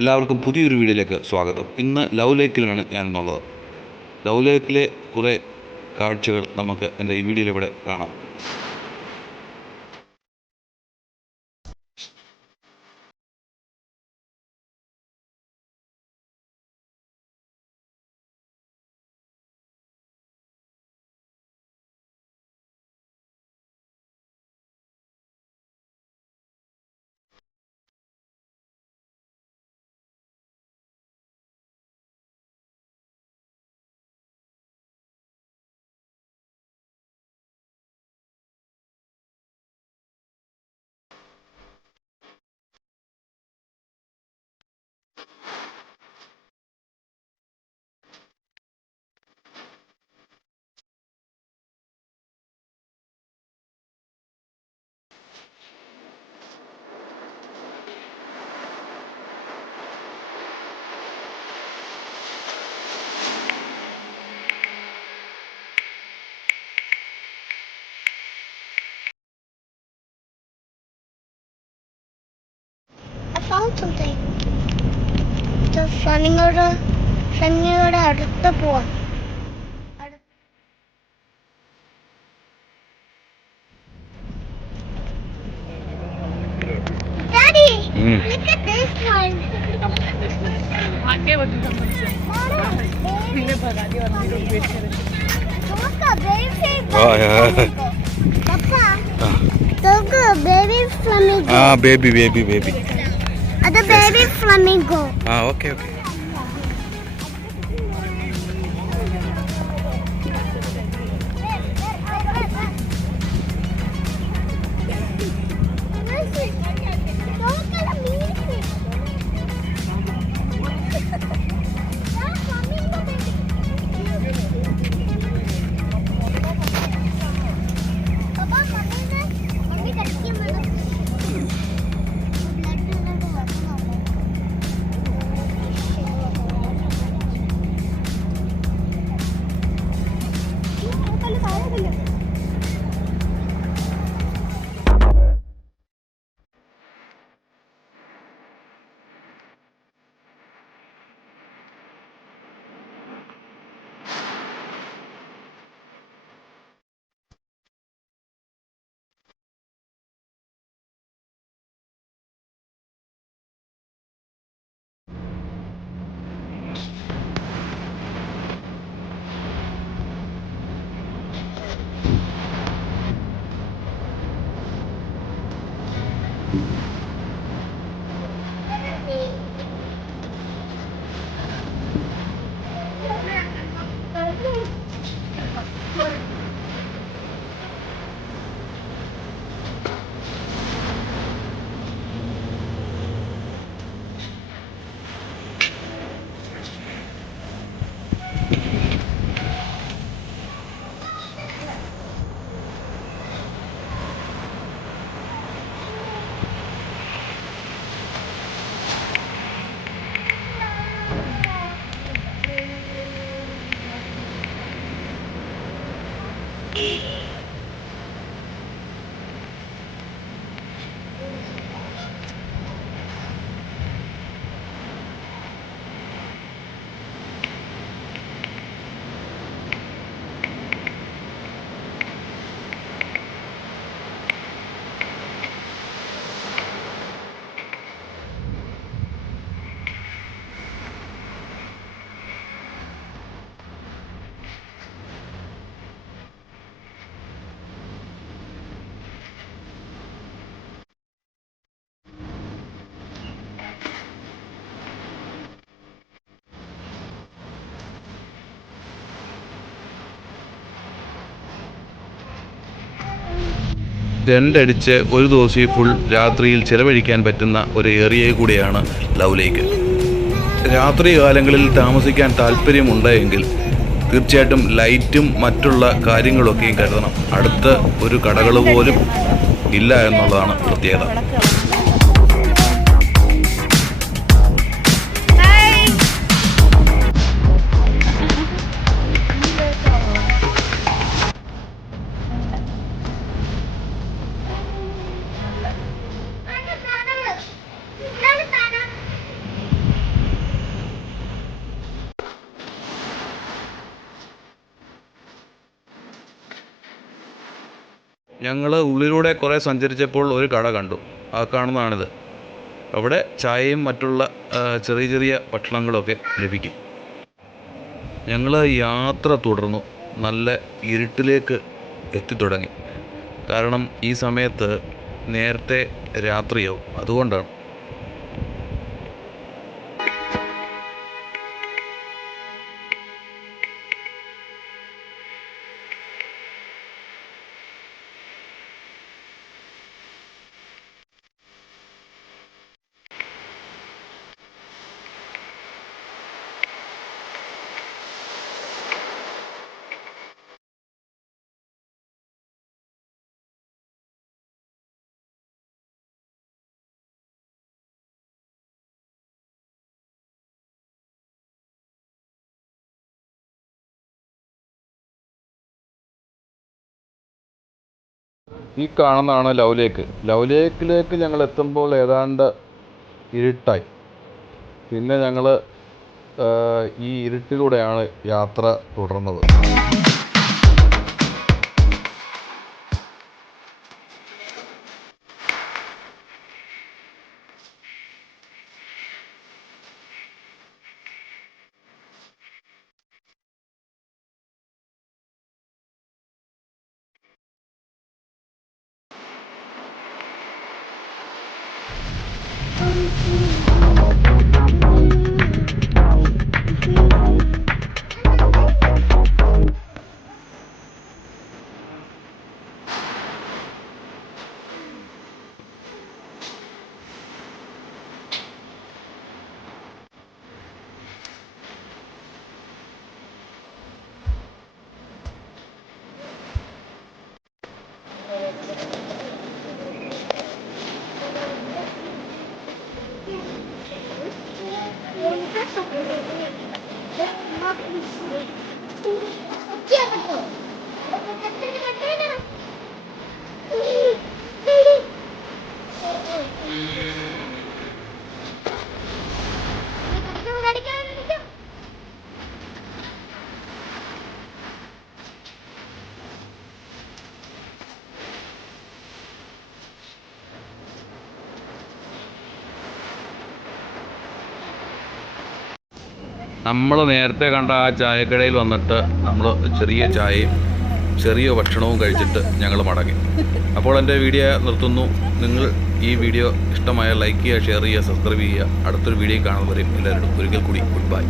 എല്ലാവർക്കും പുതിയൊരു വീഡിയോയിലേക്ക് സ്വാഗതം. ഇന്ന് ലവ് ലേക്കിലാണ് ഞാനെന്നുള്ളത്. ലവ് ലേക്കിലെ കുറേ കാഴ്ചകൾ നമുക്ക് എൻ്റെ ഈ വീഡിയോയിലൂടെ കാണാം. Found something. ഫ്ലമിംഗോയുടെ അടുത്ത് പോവാം. Daddy, look at this one. Papa, baby flamingo. baby. The baby flamingo. Okay. രണ്ടടിച്ച് ഒരു ദിവസം ഫുൾ രാത്രിയിൽ ചിലവഴിക്കാൻ പറ്റുന്ന ഒരു ഏരിയ കൂടിയാണ് ലവ് ലേക്ക്. രാത്രി കാലങ്ങളിൽ താമസിക്കാൻ താല്പര്യമുണ്ടെങ്കിൽ തീർച്ചയായിട്ടും ലൈറ്റും മറ്റുള്ള കാര്യങ്ങളൊക്കെയും കരുതണം. അടുത്ത് ഒരു കടകൾ പോലും ഇല്ല എന്നുള്ളതാണ് പ്രത്യേകത. ഞങ്ങൾ ഉള്ളിലൂടെ കുറേ സഞ്ചരിച്ചപ്പോൾ ഒരു കട കണ്ടു. ആ കാണുന്നതാണിത്. അവിടെ ചായയും മറ്റുള്ള ചെറിയ ചെറിയ ഭക്ഷണങ്ങളൊക്കെ ലഭിക്കും. ഞങ്ങൾ യാത്ര തുടർന്നു. നല്ല ഇരുട്ടിലേക്ക് എത്തിത്തുടങ്ങി. കാരണം ഈ സമയത്ത് നേരത്തെ രാത്രിയാവും, അതുകൊണ്ടാണ്. ഈ കാണുന്നതാണ് ലവ് ലേക്ക്. ലവ് ലേക്കിലേക്ക് ഞങ്ങൾ എത്തുമ്പോൾ ഏതാണ്ട് ഇരുട്ടായി. പിന്നെ ഞങ്ങൾ ഈ ഇരുട്ടിലൂടെയാണ് യാത്ര തുടർന്നത്. നമ്മൾ നേരത്തെ കണ്ട ആ ചായക്കടയിൽ വന്നിട്ട് നമ്മൾ ചെറിയ ചായയും ചെറിയ ഭക്ഷണവും കഴിച്ചിട്ട് ഞങ്ങൾ മടങ്ങി. അപ്പോൾ എൻ്റെ വീഡിയോ നിർത്തുന്നു. നിങ്ങൾ ഈ വീഡിയോ ഇഷ്ടമായാൽ ലൈക്ക് ചെയ്യുക, ഷെയർ ചെയ്യുക, സബ്സ്ക്രൈബ് ചെയ്യുക. അടുത്തൊരു വീഡിയോ കാണുന്നവരെയും എല്ലാവരോടും ഒരിക്കൽ കൂടി ഗുഡ് ബൈ.